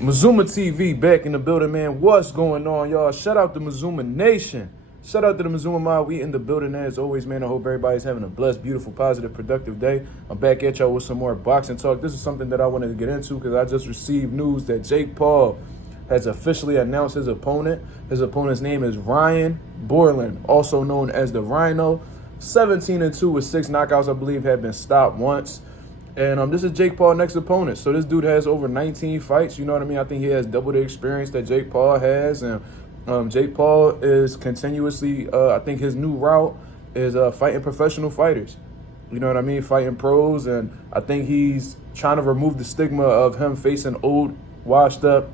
Mazuma TV back in the building, man. What's going on, y'all? Shout out to Mazuma Nation. Shout out to the Mazuma Mob. We in the building as always, man. I hope everybody's having a blessed, beautiful, positive, productive day. I'm back at y'all with some more boxing talk. This is something that I wanted to get into because I just received news that Jake Paul has officially announced his opponent. His opponent's name is Ryan Bourland, also known as the Rhino. 17-2 with 6 knockouts, I believe, have been stopped once. And this is Jake Paul's next opponent. So this dude has over 19 fights. You know what I mean? I think he has double the experience that Jake Paul has. And Jake Paul is continuously, I think his new route is fighting professional fighters. You know what I mean? Fighting pros. And I think he's trying to remove the stigma of him facing old, washed up,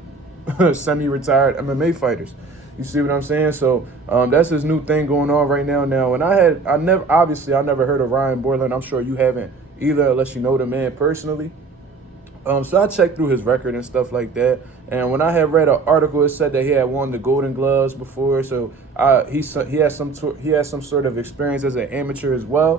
semi-retired MMA fighters. You see what I'm saying? So that's his new thing going on right now. And I never heard of Ryan Bourland. I'm sure you haven't either, unless you know the man personally. So I checked through his record and stuff like that. And when I had read an article, it said that he had won the Golden Gloves before. So he has some sort of experience as an amateur as well.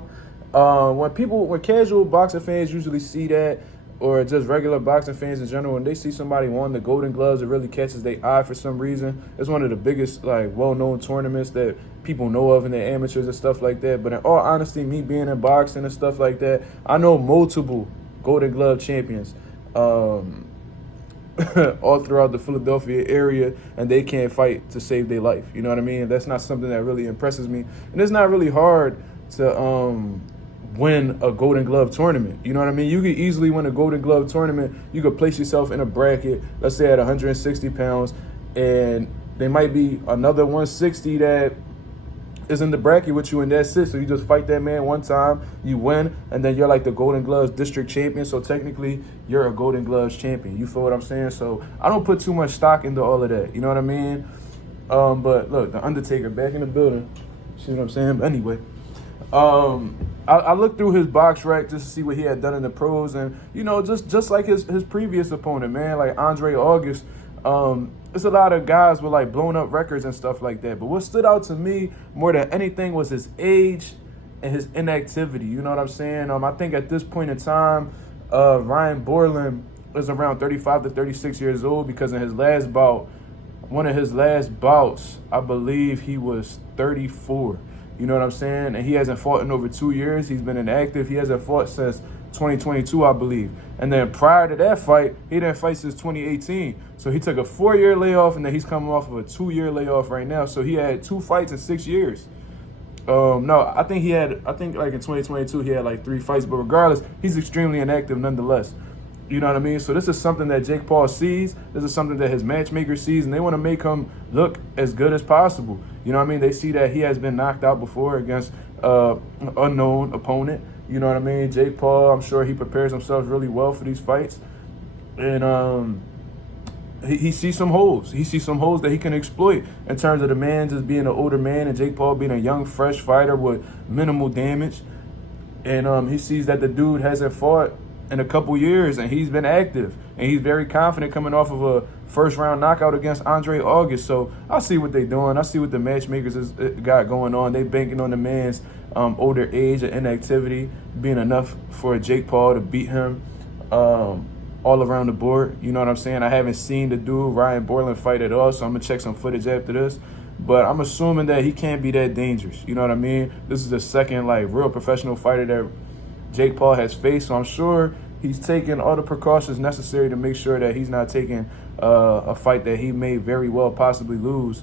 When casual boxing fans usually see that, or just regular boxing fans in general, when they see somebody won the Golden Gloves, it really catches their eye for some reason. It's one of the biggest, well-known tournaments that people know of in the amateurs and stuff like that. But in all honesty, me being in boxing and stuff like that, I know multiple Golden Glove champions all throughout the Philadelphia area, and they can't fight to save their life. You know what I mean? That's not something that really impresses me. And it's not really hard to win a Golden Glove tournament. You know what I mean? You could easily win a Golden Glove tournament. You could place yourself in a bracket, let's say at 160 pounds, and there might be another 160 that is in the bracket with you, and that's it. So you just fight that man one time, you win, and then you're like the Golden Gloves district champion. So technically, you're a Golden Gloves champion. You feel what I'm saying? So I don't put too much stock into all of that. You know what I mean? But look, the Undertaker back in the building. See what I'm saying? But anyway, I looked through his box rack just to see what he had done in the pros, and just like his previous opponent, man, like Andre August. There's a lot of guys with like blown up records and stuff like that. But what stood out to me more than anything was his age and his inactivity. You know what I'm saying? I think at this point in time, Ryan Bourland is around 35 to 36 years old, because in his last bout, one of his last bouts, I believe he was 34. You know what I'm saying? And he hasn't fought in over 2 years. He's been inactive. He hasn't fought since 2022, I believe. And then prior to that fight, he didn't fight since 2018. So he took a 4-year layoff, and then he's coming off of a 2-year layoff right now. So he had 2 fights in 6 years. I think like in 2022, he had like 3 fights. But regardless, he's extremely inactive nonetheless. You know what I mean? So this is something that Jake Paul sees. This is something that his matchmaker sees, and they want to make him look as good as possible. You know what I mean? They see that he has been knocked out before against an unknown opponent. You know what I mean? Jake Paul, I'm sure he prepares himself really well for these fights. And he sees some holes. He sees some holes that he can exploit in terms of the man just being an older man and Jake Paul being a young, fresh fighter with minimal damage. And he sees that the dude hasn't fought in a couple years, and he's been active, and he's very confident coming off of a first-round knockout against Andre August. So I see what they're doing. I see what the matchmakers got going on. They banking on the man's older age and inactivity being enough for Jake Paul to beat him all around the board. You know what I'm saying? I haven't seen the dude Ryan Bourland fight at all, so I'm going to check some footage after this. But I'm assuming that he can't be that dangerous. You know what I mean? This is the second real professional fighter that Jake Paul has faced, so I'm sure he's taking all the precautions necessary to make sure that he's not taking a fight that he may very well possibly lose,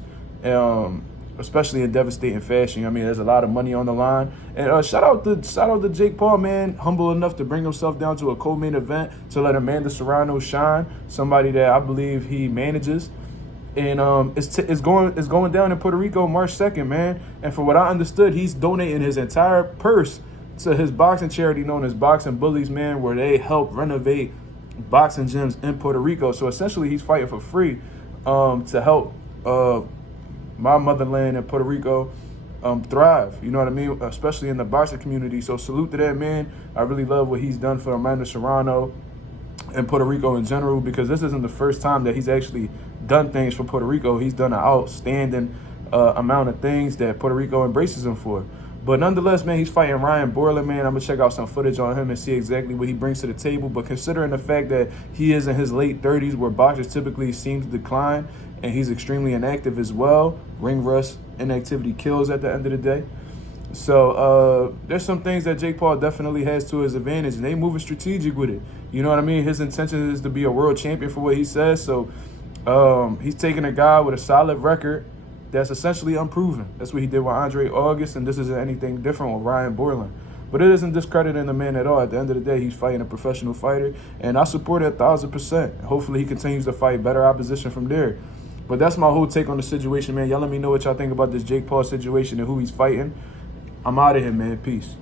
especially in devastating fashion. I mean, there's a lot of money on the line. And shout out to Jake Paul, man, humble enough to bring himself down to a co-main event to let Amanda Serrano shine, somebody that I believe he manages. And it's going down in Puerto Rico March 2nd, man. And from what I understood, he's donating his entire purse to his boxing charity known as Boxing Bullies, man, where they help renovate boxing gyms in Puerto Rico. So essentially, he's fighting for free to help my motherland in Puerto Rico thrive. You know what I mean? Especially in the boxing community. So salute to that man. I really love what he's done for Amanda Serrano and Puerto Rico in general, because this isn't the first time that he's actually done things for Puerto Rico. He's done an outstanding amount of things that Puerto Rico embraces him for. But nonetheless, man, he's fighting Ryan Bourland, man. I'm going to check out some footage on him and see exactly what he brings to the table. But considering the fact that he is in his late 30s, where boxers typically seem to decline, and he's extremely inactive as well, ring rust, inactivity kills at the end of the day. So there's some things that Jake Paul definitely has to his advantage, and they moving strategic with it. You know what I mean? His intention is to be a world champion for what he says. So he's taking a guy with a solid record that's essentially unproven. That's what he did with Andre August, and this isn't anything different with Ryan Bourland. But it isn't discrediting the man at all. At the end of the day, he's fighting a professional fighter, and I support it 1,000%. Hopefully he continues to fight better opposition from there. But that's my whole take on the situation, man. Y'all let me know what y'all think about this Jake Paul situation and who he's fighting. I'm out of here, man. Peace.